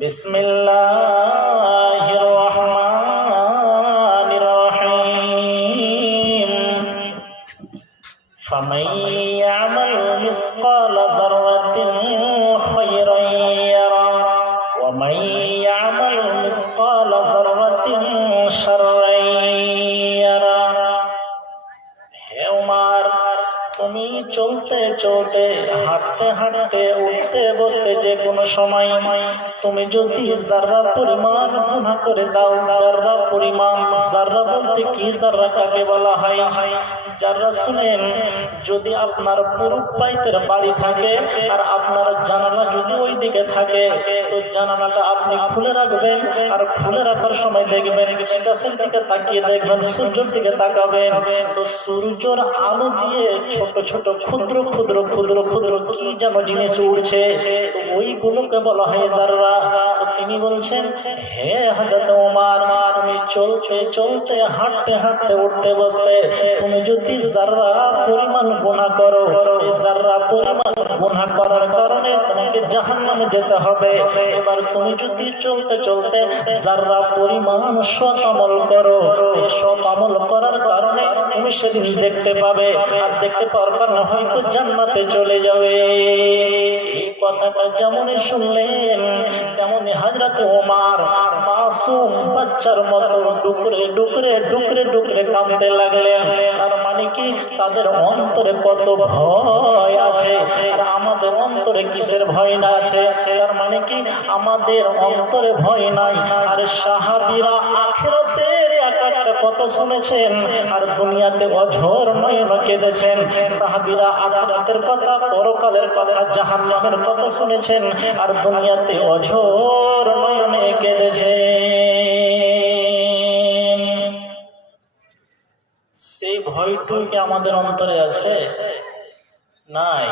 বিসমিল্লাহির রহমানির রহিম। ফামান ইয়ামাল মিসকালা যাররাতিন খায়রান ইয়ারা ওয়া মান ইয়ামাল মিসকালা যাররাতিন শাররান ইয়ারা। হে উমর, তুমি চলতে চলতে, হাঁটতে হাঁটতে, উঠতে বসতে, যে কোনো সময় তুমি যদি যাররা পরিমাণ গুনাহ করে দাও, যাররা পরিমাণ, যাররা বলতে কি, যাররা কাকে বলা হয়? যাররা শুনেন, যদি আপনার পুরুষ পাইতের বাড়ি থাকে আর আপনার জানালা যদি ওই দিকে থাকে, তো জানালাটা আপনি খুলে রাখবেন, আর খুলে রাখার সময় দেখবেন আকাশের দিকে তাকিয়ে দেখবেন, সূর্যের দিকে তাকাবেন, তো সূর্যের আলো দিয়ে ছোট ছোট ক্ষুদ্র ক্ষুদ্র ক্ষুদ্র ক্ষুদ্র কি যেন জিনিস উঠছে, তো ওইগুলোকে বলা হয় যাররা। তিনি বলছেন, হে হযরত ওমর, তুমি চলতে চলতে, হাঁটতে হাঁটতে, উঠতে বসতে, তুমি যদি যাররা পরিমাণ গুনাহ করো, এই যাররা পরিমাণ গুনাহ করার কারণে তোমাকে জাহান্নামে যেতে হবে। এবার তুমি যদি চলতে চলতে যাররা পরিমাণ সৎ আমল করো, এই সৎ আমল করার কারণে তুমি সেদিন দেখতে পাবে, আর দেখতে পাওয়ার কারণে হয়তো জান্নাতে চলে যাবে। এই কথাটা যেমনই শুনলেন, তেমনি হযরত ওমর মাসুম বাচ্চার মতো ডুকরে ডুকরে ডুকরে ডুকরে কাঁদতে লাগলেন। আর মানে কি, তাদের অন্তরে কত ভয় আছে, আর আমাদের অন্তরে কিসের ভয় না আছে? তার মানে কি, আমাদের অন্তরে ভয় নাই, আর সাহাবীরা আখিরাতের একটা কথা শুনেছেন, আর দুনিয়াতে অঝোর নয়নে কেঁদেছেন। সাহাবীরা আখিরাতের কথা, পরকালের কথা, জাহান্নামের কথা শুনেছেন, আর দুনিয়াতে অঝোর নয়নে কেঁদেছেন। সেই ভয়টুকু কি আমাদের অন্তরে আছে? নাই।